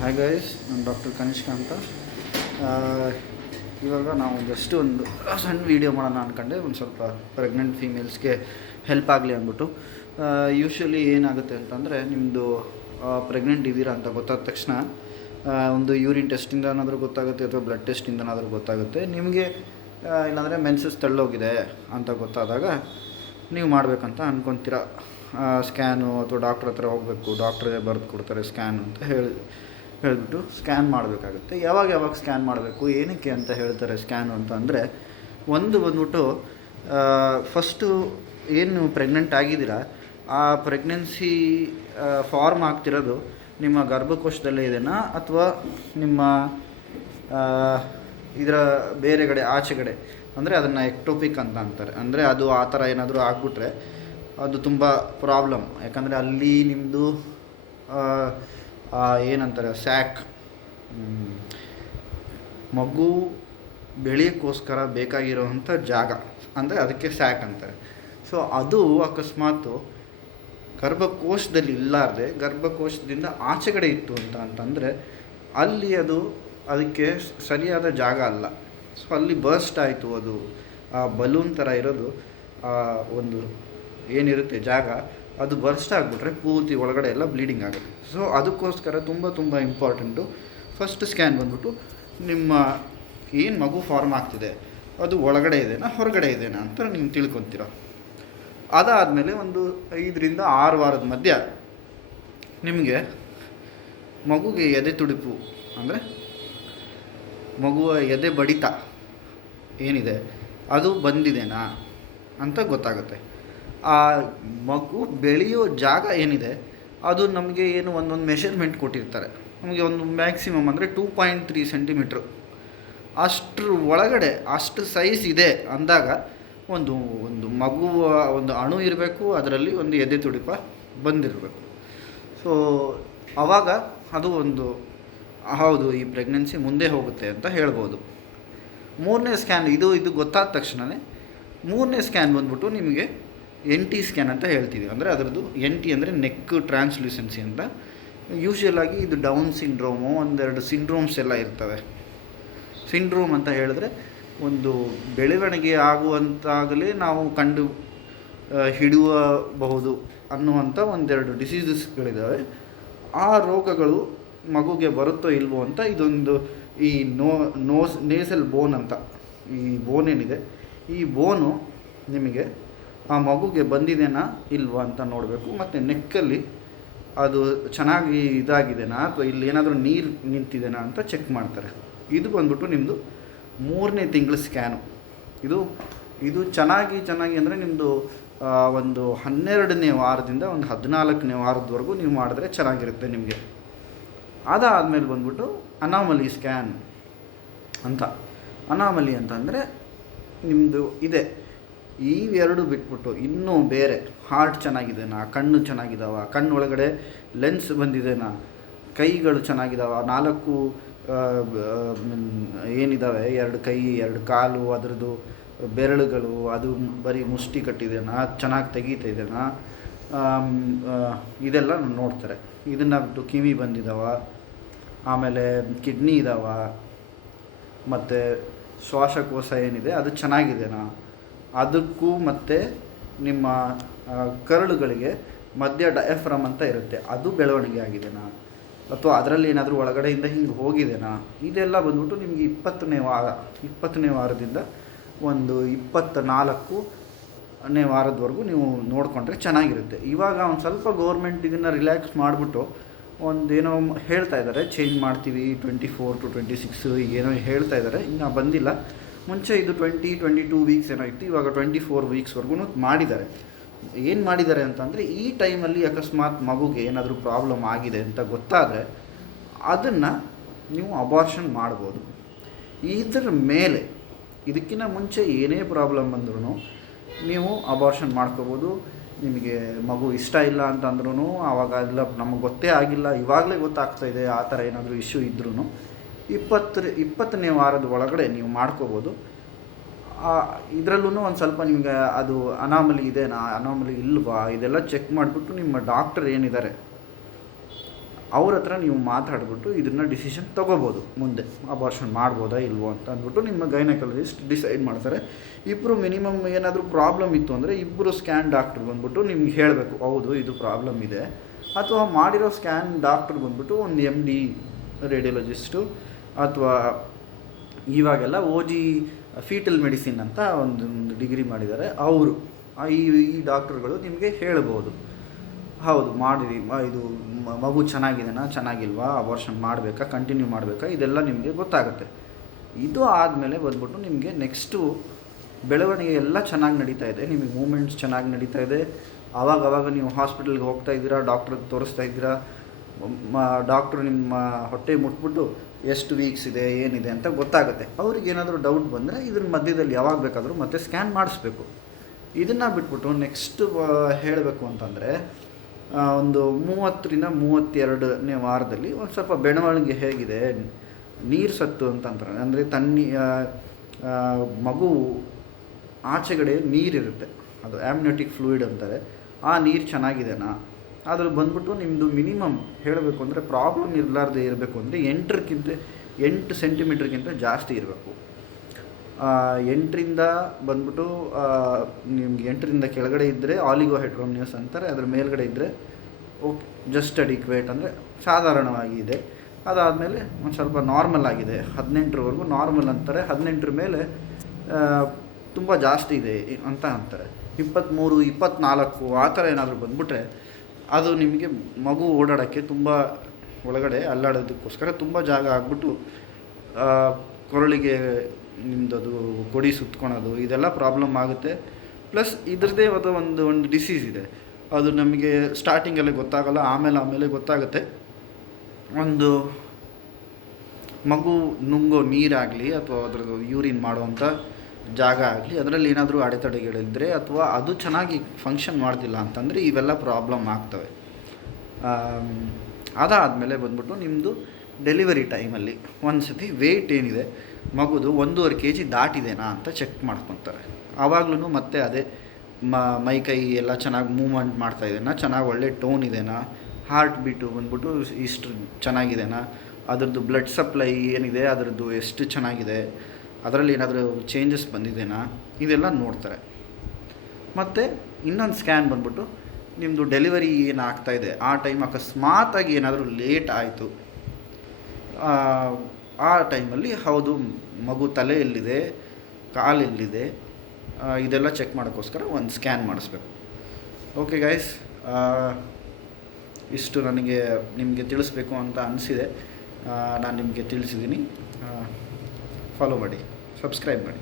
Hi guys, ನಾನು doctor Kanishka ಅಂತ. ಇವಾಗ ನಾವು ಜಸ್ಟ್ ಒಂದು ಸಣ್ಣ ವೀಡಿಯೋ ಮಾಡೋಣ ಅಂದ್ಕೊಂಡೆ. ಒಂದು ಸ್ವಲ್ಪ ಪ್ರೆಗ್ನೆಂಟ್ ಫೀಮೇಲ್ಸ್ಗೆ ಹೆಲ್ಪ್ ಆಗಲಿ ಅಂದ್ಬಿಟ್ಟು. ಯೂಶ್ವಲಿ ಏನಾಗುತ್ತೆ ಅಂತಂದರೆ, ನಿಮ್ಮದು ಪ್ರೆಗ್ನೆಂಟ್ ಇದ್ದೀರಾ ಅಂತ ಗೊತ್ತಾದ ತಕ್ಷಣ ಒಂದು ಯೂರಿನ್ ಟೆಸ್ಟಿಂದನಾದರೂ ಗೊತ್ತಾಗುತ್ತೆ, ಅಥವಾ ಬ್ಲಡ್ ಟೆಸ್ಟಿಂದನಾದರೂ ಗೊತ್ತಾಗುತ್ತೆ. ನಿಮಗೆ ಇಲ್ಲಾಂದರೆ ಮೆನ್ಸಸ್ ತಳ್ಳೋಗಿದೆ ಅಂತ ಗೊತ್ತಾದಾಗ ನೀವು ಮಾಡಬೇಕಂತ ಅಂದ್ಕೊತೀರ. ಸ್ಕ್ಯಾನು ಅಥವಾ ಡಾಕ್ಟ್ರ್ ಹತ್ರ ಹೋಗಬೇಕು, ಡಾಕ್ಟ್ರೇ ಬರೆದು ಕೊಡ್ತಾರೆ ಸ್ಕ್ಯಾನ್ ಅಂತ ಹೇಳಿಬಿಟ್ಟು ಸ್ಕ್ಯಾನ್ ಮಾಡಬೇಕಾಗುತ್ತೆ. ಯಾವಾಗ ಸ್ಕ್ಯಾನ್ ಮಾಡಬೇಕು, ಏನಕ್ಕೆ ಅಂತ ಹೇಳ್ತಾರೆ ಸ್ಕ್ಯಾನು ಅಂತ ಅಂದರೆ, ಒಂದು ಬಂದ್ಬಿಟ್ಟು ಫಸ್ಟು ಏನು ಪ್ರೆಗ್ನೆಂಟ್ ಆಗಿದ್ದೀರಾ, ಆ ಪ್ರೆಗ್ನೆನ್ಸಿ ಫಾರ್ಮ್ ಆಗ್ತಿರೋದು ನಿಮ್ಮ ಗರ್ಭಕೋಶದಲ್ಲೇ ಇದೆನಾ, ಅಥವಾ ನಿಮ್ಮ ಇದರ ಬೇರೆ ಕಡೆ ಆಚೆಗಡೆ, ಅಂದರೆ ಅದನ್ನು ಎಕ್ಟೋಪಿಕ್ ಅಂತ ಅಂತಾರೆ. ಅಂದರೆ ಅದು ಆ ಥರ ಏನಾದರೂ ಆಗಿಬಿಟ್ರೆ ಅದು ತುಂಬ ಪ್ರಾಬ್ಲಮ್. ಯಾಕಂದರೆ ಅಲ್ಲಿ ನಿಮ್ಮದು ಏನಂತಾರೆ, ಸ್ಯಾಕ್, ಮಗು ಬೆಳೆಯೋಕ್ಕೋಸ್ಕರ ಬೇಕಾಗಿರೋವಂಥ ಜಾಗ, ಅಂದರೆ ಅದಕ್ಕೆ ಸ್ಯಾಕ್ ಅಂತಾರೆ. ಸೊ ಅದು ಅಕಸ್ಮಾತು ಗರ್ಭಕೋಶದಲ್ಲಿ ಇಲ್ಲಾರ್ದೆ ಗರ್ಭಕೋಶದಿಂದ ಆಚೆಗಡೆ ಇತ್ತು ಅಂತಂದರೆ ಅಲ್ಲಿ ಅದಕ್ಕೆ ಸರಿಯಾದ ಜಾಗ ಅಲ್ಲ. ಸೊ ಅಲ್ಲಿ ಬರ್ಸ್ಟ್ ಆಯಿತು, ಅದು ಆ ಬಲೂನ್ ಥರ ಇರೋದು ಒಂದು ಏನಿರುತ್ತೆ ಜಾಗ, ಅದು ಬರ್ಸ್ಟ್ ಆಗಿಬಿಟ್ರೆ ಪೂರ್ತಿ ಒಳಗಡೆ ಎಲ್ಲ ಬ್ಲೀಡಿಂಗ್ ಆಗುತ್ತೆ. ಸೊ ಅದಕ್ಕೋಸ್ಕರ ತುಂಬ ಇಂಪಾರ್ಟೆಂಟು ಫಸ್ಟ್ ಸ್ಕ್ಯಾನ್ ಬಂದ್ಬಿಟ್ಟು ನಿಮ್ಮ ಏನು ಮಗು ಫಾರ್ಮ್ ಆಗ್ತಿದೆ ಅದು ಒಳಗಡೆ ಇದೆನಾ ಹೊರಗಡೆ ಇದೆನಾ ಅಂತ ನೀವು ತಿಳ್ಕೊತೀರ. ಅದಾದಮೇಲೆ ಒಂದು 5 ರಿಂದ 6 ವಾರದ ಮಧ್ಯ ನಿಮಗೆ ಮಗುಗೆ ಎದೆ ತುಡಿಪು, ಅಂದರೆ ಮಗುವ ಎದೆ ಬಡಿತ ಏನಿದೆ ಅದು ಬಂದಿದೆನಾ ಅಂತ ಗೊತ್ತಾಗುತ್ತೆ. ಆ ಮಗು ಬೆಳೆಯೋ ಜಾಗ ಏನಿದೆ ಅದು ನಮಗೆ ಒಂದೊಂದು ಮೆಷರ್ಮೆಂಟ್ ಕೊಟ್ಟಿರ್ತಾರೆ. ನಮಗೆ ಒಂದು ಮ್ಯಾಕ್ಸಿಮಮ್ ಅಂದರೆ 2.3 ಸೆಂಟಿಮೀಟ್ರು ಅಷ್ಟರ ಒಳಗಡೆ ಅಷ್ಟು ಸೈಜ್ ಇದೆ ಅಂದಾಗ ಒಂದು ಮಗುವ ಒಂದು ಅಣು ಇರಬೇಕು, ಅದರಲ್ಲಿ ಒಂದು ಎದೆ ತುಡಿಪ ಬಂದಿರಬೇಕು. ಸೊ ಆವಾಗ ಅದು ಹೌದು, ಈ ಪ್ರೆಗ್ನೆನ್ಸಿ ಮುಂದೆ ಹೋಗುತ್ತೆ ಅಂತ ಹೇಳ್ಬೋದು. 3ನೇ ಸ್ಕ್ಯಾನ್ ಇದು ಗೊತ್ತಾದ ತಕ್ಷಣವೇ 3ನೇ ಸ್ಕ್ಯಾನ್ ಬಂದ್ಬಿಟ್ಟು ನಿಮಗೆ NT ಸ್ಕ್ಯಾನ್ ಅಂತ ಹೇಳ್ತೀವಿ. ಅಂದರೆ ಅದರದ್ದು NT ಅಂದರೆ ನೆಕ್ ಟ್ರಾನ್ಸ್ಲ್ಯೂಸೆನ್ಸಿ ಅಂತ. ಯೂಶ್ವಲಾಗಿ ಇದು ಡೌನ್ ಸಿಂಡ್ರೋಮು, ಒಂದೆರಡು ಸಿಂಡ್ರೋಮ್ಸ್ ಎಲ್ಲ ಇರ್ತವೆ. ಸಿಂಡ್ರೋಮ್ ಅಂತ ಹೇಳಿದ್ರೆ ಒಂದು ಬೆಳವಣಿಗೆ ಆಗುವಂತಾಗಲೇ ನಾವು ಕಂಡು ಹಿಡಿಯಬಹುದು ಅನ್ನುವಂಥ ಒಂದೆರಡು ಡಿಸೀಸಸ್ಗಳಿದ್ದಾವೆ. ಆ ರೋಗಗಳು ಮಗುಗೆ ಬರುತ್ತೋ ಇಲ್ವೋ ಅಂತ ಇದೊಂದು ಈ ನೇಸಲ್ ಬೋನ್ ಅಂತ, ಈ ಬೋನ್ ಏನಿದೆ, ಈ ಬೋನು ನಿಮಗೆ ಆ ಮಗುಗೆ ಬಂದಿದೆನಾ ಇಲ್ವಾ ಅಂತ ನೋಡಬೇಕು. ಮತ್ತು ನೆಕ್ಕಲ್ಲಿ ಅದು ಚೆನ್ನಾಗಿ ಇದಾಗಿದೆನಾ ಅಥವಾ ಇಲ್ಲಿ ಏನಾದರೂ ನೀರು ನಿಂತಿದೆನಾ ಅಂತ ಚೆಕ್ ಮಾಡ್ತಾರೆ. ಇದು ಬಂದ್ಬಿಟ್ಟು ನಿಮ್ಮದು 3ನೇ ತಿಂಗಳ ಸ್ಕ್ಯಾನು. ಇದು ಚೆನ್ನಾಗಿ ಅಂದರೆ ನಿಮ್ಮದು ಒಂದು 12ನೇ ವಾರದಿಂದ ಒಂದು 14ನೇ ವಾರದವರೆಗೂ ನೀವು ಮಾಡಿದ್ರೆ ಚೆನ್ನಾಗಿರುತ್ತೆ ನಿಮಗೆ. ಅದಾದಮೇಲೆ ಬಂದ್ಬಿಟ್ಟು ಅನಾಮಲಿ ಸ್ಕ್ಯಾನ್ ಅಂತ. ಅನಾಮಲಿ ಅಂತಂದರೆ ನಿಮ್ಮದು ಇದೆ ಇವೆರಡು ಬಿಟ್ಬಿಟ್ಟು ಇನ್ನೂ ಬೇರೆ, ಹಾರ್ಟ್ ಚೆನ್ನಾಗಿದೆನಾ, ಕಣ್ಣು ಚೆನ್ನಾಗಿದ್ದಾವ, ಕಣ್ಣೊಳಗಡೆ ಲೆನ್ಸ್ ಬಂದಿದೆನಾ, ಕೈಗಳು ಚೆನ್ನಾಗಿದ್ದಾವ, 4 ಏನಿದ್ದಾವೆ, 2 ಕೈ 2 ಕಾಲು, ಅದರದ್ದು ಬೆರಳುಗಳು ಅದು ಬರೀ ಮುಷ್ಟಿ ಕಟ್ಟಿದೆನಾ, ಚೆನ್ನಾಗಿ ತೆಗೀತಾ ಇದೆನಾ, ಇದೆಲ್ಲ ನೋಡ್ತಾರೆ. ಇದನ್ನು ಬಿಟ್ಟು ಕಿವಿ ಬಂದಿದ್ದಾವ, ಆಮೇಲೆ ಕಿಡ್ನಿ ಇದ್ದಾವ, ಮತ್ತು ಶ್ವಾಸಕೋಶ ಏನಿದೆ ಅದು ಚೆನ್ನಾಗಿದೆನಾ, ಅದಕ್ಕೂ ಮತ್ತು ನಿಮ್ಮ ಕರಳುಗಳಿಗೆ ಮಧ್ಯ ಡಯಾಫ್ರಮ್ ಅಂತ ಇರುತ್ತೆ, ಅದು ಬೆಳವಣಿಗೆ ಆಗಿದೆನಾ, ಅಥವಾ ಅದರಲ್ಲಿ ಏನಾದರೂ ಒಳಗಡೆಯಿಂದ ಹಿಂಗೆ ಹೋಗಿದೆನಾ, ಇದೆಲ್ಲ ಬಂದ್ಬಿಟ್ಟು ನಿಮಗೆ 20ನೇ ವಾರದಿಂದ ಒಂದು 24ನೇ ವಾರದವರೆಗೂ ನೀವು ನೋಡಿಕೊಂಡ್ರೆ ಚೆನ್ನಾಗಿರುತ್ತೆ. ಇವಾಗ ಒಂದು ಸ್ವಲ್ಪ ಗೌರ್ಮೆಂಟ್ ಇದನ್ನು ರಿಲ್ಯಾಕ್ಸ್ ಮಾಡಿಬಿಟ್ಟು ಒಂದೇನೋ ಹೇಳ್ತಾ ಇದ್ದಾರೆ, ಚೇಂಜ್ ಮಾಡ್ತೀವಿ 24 to 26 ಏನೋ ಹೇಳ್ತಾ ಇದ್ದಾರೆ, ಇನ್ನೂ ಬಂದಿಲ್ಲ. ಮುಂಚೆ ಇದು 22 ವೀಕ್ಸ್ ಏನೋ ಇತ್ತು, ಇವಾಗ 24 ವೀಕ್ಸ್ವರೆಗೂ ಮಾಡಿದ್ದಾರೆ. ಏನು ಮಾಡಿದ್ದಾರೆ ಅಂತಂದರೆ, ಈ ಟೈಮಲ್ಲಿ ಅಕಸ್ಮಾತ್ ಮಗುಗೆ ಏನಾದರೂ ಪ್ರಾಬ್ಲಮ್ ಆಗಿದೆ ಅಂತ ಗೊತ್ತಾದರೆ ಅದನ್ನು ನೀವು ಅಬಾರ್ಷನ್ ಮಾಡ್ಬೋದು. ಇದರ ಮೇಲೆ ಇದಕ್ಕಿಂತ ಮುಂಚೆ ಏನೇ ಪ್ರಾಬ್ಲಮ್ ಬಂದ್ರೂ ನೀವು ಅಬಾರ್ಷನ್ ಮಾಡ್ಕೋಬೋದು. ನಿಮಗೆ ಮಗು ಇಷ್ಟ ಇಲ್ಲ ಅಂತಂದ್ರೂ ಆವಾಗ ಎಲ್ಲ ನಮಗೆ ಗೊತ್ತೇ ಆಗಿಲ್ಲ, ಇವಾಗಲೇ ಗೊತ್ತಾಗ್ತಾಯಿದೆ ಆ ಥರ ಏನಾದರೂ ಇಶ್ಯೂ ಇದ್ರೂ 20ನೇ ವಾರದ ಒಳಗಡೆ ನೀವು ಮಾಡ್ಕೋಬೋದು. ಇದರಲ್ಲೂ ಒಂದು ಸ್ವಲ್ಪ ನಿಮಗೆ ಅದು ಅನಾಮಲಿ ಇದೆನಾ, ಅನಾಮಲಿ ಇಲ್ವಾ, ಇದೆಲ್ಲ ಚೆಕ್ ಮಾಡಿಬಿಟ್ಟು ನಿಮ್ಮ ಡಾಕ್ಟರ್ ಏನಿದ್ದಾರೆ ಅವ್ರ ಹತ್ರ ನೀವು ಮಾತಾಡ್ಬಿಟ್ಟು ಇದನ್ನು ಡಿಸಿಷನ್ ತೊಗೋಬೋದು. ಮುಂದೆ ಅಬಾರ್ಷನ್ ಮಾಡ್ಬೋದಾ ಇಲ್ವೋ ಅಂತ ಅಂದ್ಬಿಟ್ಟು ನಿಮ್ಮ ಗೈನಕಾಲಜಿಸ್ಟ್ ಡಿಸೈಡ್ ಮಾಡ್ತಾರೆ. ಇಬ್ಬರು ಮಿನಿಮಮ್ ಏನಾದರೂ ಪ್ರಾಬ್ಲಮ್ ಇತ್ತು ಅಂದರೆ ಇಬ್ಬರು ಸ್ಕ್ಯಾನ್ ಡಾಕ್ಟ್ರ್ ಬಂದ್ಬಿಟ್ಟು ನಿಮ್ಗೆ ಹೇಳಬೇಕು, ಹೌದು ಇದು ಪ್ರಾಬ್ಲಮ್ ಇದೆ. ಅಥವಾ ಮಾಡಿರೋ ಸ್ಕ್ಯಾನ್ ಡಾಕ್ಟ್ರ್ ಬಂದ್ಬಿಟ್ಟು ಒಂದು MD ರೇಡಿಯೋಲಜಿಸ್ಟು ಅಥವಾ ಇವಾಗೆಲ್ಲ OG ಫೀಟಲ್ ಮೆಡಿಸಿನ್ ಅಂತ ಒಂದು ಡಿಗ್ರಿ ಮಾಡಿದ್ದಾರೆ, ಅವರು ಈ ಡಾಕ್ಟ್ರುಗಳು ನಿಮಗೆ ಹೇಳ್ಬೋದು, ಹೌದು ಮಾಡಿರಿ, ಇದು ಮಗು ಚೆನ್ನಾಗಿದೆನಾ ಚೆನ್ನಾಗಿಲ್ವಾ, ಅಬಾರ್ಷನ್ ಮಾಡಬೇಕಾ ಕಂಟಿನ್ಯೂ ಮಾಡಬೇಕಾ, ಇದೆಲ್ಲ ನಿಮಗೆ ಗೊತ್ತಾಗುತ್ತೆ. ಇದು ಆದಮೇಲೆ ಬಂದ್ಬಿಟ್ಟು ನಿಮಗೆ ನೆಕ್ಸ್ಟು ಬೆಳವಣಿಗೆ ಎಲ್ಲ ಚೆನ್ನಾಗಿ ನಡೀತಾ ಇದೆ, ನಿಮಗೆ ಮೂಮೆಂಟ್ಸ್ ಚೆನ್ನಾಗಿ ನಡೀತಾ ಇದೆ. ಆವಾಗ ನೀವು ಹಾಸ್ಪಿಟಲ್ಗೆ ಹೋಗ್ತಾ ಇದ್ದೀರಾ, ಡಾಕ್ಟ್ರಿಗೆ ತೋರಿಸ್ತಾ ಇದ್ದೀರಾ, ಡಾಕ್ಟ್ರು ನಿಮ್ಮ ಹೊಟ್ಟೆ ಮುಟ್ಬಿಟ್ಟು ಎಷ್ಟು ವೀಕ್ಸ್ ಇದೆ ಏನಿದೆ ಅಂತ ಗೊತ್ತಾಗುತ್ತೆ. ಅವ್ರಿಗೆ ಏನಾದರೂ ಡೌಟ್ ಬಂದರೆ ಇದ್ರ ಮಧ್ಯದಲ್ಲಿ ಯಾವಾಗ ಬೇಕಾದರೂ ಮತ್ತೆ ಸ್ಕ್ಯಾನ್ ಮಾಡಿಸ್ಬೇಕು. ಇದನ್ನು ಬಿಟ್ಬಿಟ್ಟು ನೆಕ್ಸ್ಟ್ ಹೇಳಬೇಕು ಅಂತಂದರೆ ಒಂದು 30ರಿಂದ 32ನೇ ವಾರದಲ್ಲಿ ಒಂದು ಸ್ವಲ್ಪ ಬೆಳವಣಿಗೆ ಹೇಗಿದೆ, ನೀರು ಸತ್ತು ಅಂತಂತಾರೆ, ಅಂದರೆ ಮಗು ಆಚೆಗಡೆ ನೀರಿರುತ್ತೆ, ಅದು ಆಮ್ನಿಯೋಟಿಕ್ ಫ್ಲೂಯಿಡ್ ಅಂತಾರೆ, ಆ ನೀರು ಚೆನ್ನಾಗಿದೆನಾ, ಅದ್ರ ಬಂದ್ಬಿಟ್ಟು ನಿಮ್ಮದು ಮಿನಿಮಮ್ ಹೇಳಬೇಕು ಅಂದರೆ ಪ್ರಾಬ್ಲಮ್ ಇರಲಾರ್ದೆ ಇರಬೇಕು ಅಂದರೆ 8 ಸೆಂಟಿಮೀಟ್ರ್ಗಿಂತ ಜಾಸ್ತಿ ಇರಬೇಕು. 8ರಿಂದ ಬಂದ್ಬಿಟ್ಟು ನಿಮ್ಗೆ 8ರಿಂದ ಕೆಳಗಡೆ ಇದ್ದರೆ ಆಲಿಗೋಹೆಟ್ರೋಮಿಯಸ್ ಅಂತಾರೆ, ಅದ್ರ ಮೇಲ್ಗಡೆ ಇದ್ದರೆ ಓಕೆ ಜಸ್ಟ್ ಅಡಿಕ್ವೇಟ್ ಅಂದರೆ ಸಾಧಾರಣವಾಗಿ ಇದೆ. ಅದಾದಮೇಲೆ ಒಂದು ಸ್ವಲ್ಪ ನಾರ್ಮಲ್ ಆಗಿದೆ, 18ರವರೆಗೂ ನಾರ್ಮಲ್ ಅಂತಾರೆ, 18ರ ಮೇಲೆ ತುಂಬ ಜಾಸ್ತಿ ಇದೆ ಅಂತ ಅಂತಾರೆ. 23, 24 ಆ ಥರ ಏನಾದರೂ ಬಂದ್ಬಿಟ್ರೆ ಅದು ನಿಮಗೆ ಮಗು ಓಡಾಡೋಕ್ಕೆ ತುಂಬ ಒಳಗಡೆ ಅಲ್ಲಾಡೋದಕ್ಕೋಸ್ಕರ ತುಂಬ ಜಾಗ ಆಗಿಬಿಟ್ಟು ಕೊರಳಿಗೆ ನಿಮ್ಮದು ಕೊಡಿ ಸುತ್ಕೊಳೋದು ಇದೆಲ್ಲ ಪ್ರಾಬ್ಲಮ್ ಆಗುತ್ತೆ. ಪ್ಲಸ್ ಇದ್ರದ್ದೇ ಆದ ಒಂದು ಡಿಸೀಸ್ ಇದೆ, ಅದು ನಮಗೆ ಸ್ಟಾರ್ಟಿಂಗಲ್ಲೇ ಗೊತ್ತಾಗಲ್ಲ, ಆಮೇಲೆ ಗೊತ್ತಾಗುತ್ತೆ. ಒಂದು ಮಗು ನುಂಗೋ ನೀರಾಗಲಿ ಅಥವಾ ಅದ್ರದ್ದು ಯೂರಿನ್ ಮಾಡುವಂಥ ಜಾಗ ಆಗಲಿ ಅದರಲ್ಲಿ ಏನಾದರೂ ಅಡೆತಡೆಗಳಿದ್ದರೆ ಅಥವಾ ಅದು ಚೆನ್ನಾಗಿ ಫಂಕ್ಷನ್ ಮಾಡ್ತಿಲ್ಲ ಅಂತಂದರೆ ಇವೆಲ್ಲ ಪ್ರಾಬ್ಲಮ್ ಆಗ್ತವೆ. ಅದಾದಮೇಲೆ ಬಂದ್ಬಿಟ್ಟು ನಿಮ್ಮದು ಡೆಲಿವರಿ ಟೈಮಲ್ಲಿ ಒಂದು ಸತಿ ವೆಯ್ಟ್ ಏನಿದೆ ಮಗುದು 1.5 kg ದಾಟಿದೆನಾ ಅಂತ ಚೆಕ್ ಮಾಡ್ಕೊತಾರೆ. ಆವಾಗ್ಲೂ ಮತ್ತೆ ಅದೇ ಮೈ ಕೈ ಎಲ್ಲ ಚೆನ್ನಾಗಿ ಮೂವ್ಮೆಂಟ್ ಮಾಡ್ತಾಯಿದೆನಾ, ಚೆನ್ನಾಗಿ ಒಳ್ಳೆ ಟೋನ್ ಇದೆನಾ, ಹಾರ್ಟ್ ಬೀಟು ಬಂದ್ಬಿಟ್ಟು ಇಷ್ಟು ಚೆನ್ನಾಗಿದೆನಾ, ಅದರದ್ದು ಬ್ಲಡ್ ಸಪ್ಲೈ ಏನಿದೆ ಅದರದ್ದು ಎಷ್ಟು ಚೆನ್ನಾಗಿದೆ, ಅದರಲ್ಲಿ ಏನಾದರೂ ಚೇಂಜಸ್ ಬಂದಿದೆನಾ, ಇದೆಲ್ಲ ನೋಡ್ತಾರೆ. ಮತ್ತು ಇನ್ನೊಂದು ಸ್ಕ್ಯಾನ್ ಬಂದ್ಬಿಟ್ಟು ನಿಮ್ಮದು ಡೆಲಿವರಿ ಏನು ಆಗ್ತಾಯಿದೆ ಆ ಟೈಮ್ ಅಕಸ್ಮಾತಾಗಿ ಏನಾದರೂ ಲೇಟ್ ಆಯಿತು, ಆ ಟೈಮಲ್ಲಿ ಹೌದು ಮಗು ತಲೆ ಎಲ್ಲಿದೆ, ಕಾಲು ಎಲ್ಲಿದೆ, ಇದೆಲ್ಲ ಚೆಕ್ ಮಾಡೋಕ್ಕೋಸ್ಕರ ಒಂದು ಸ್ಕ್ಯಾನ್ ಮಾಡಿಸ್ಬೇಕು. ಓಕೆ ಗೈಸ್, ಇಷ್ಟು ನನಗೆ ನಿಮಗೆ ತಿಳಿಸ್ಬೇಕು ಅಂತ ಅನಿಸಿದೆ, ನಾನು ನಿಮಗೆ ತಿಳಿಸಿದ್ದೀನಿ. ಫಾಲೋ ಮಾಡಿ, ಸಬ್ಸ್ಕ್ರೈಬ್ ಮಾಡಿ.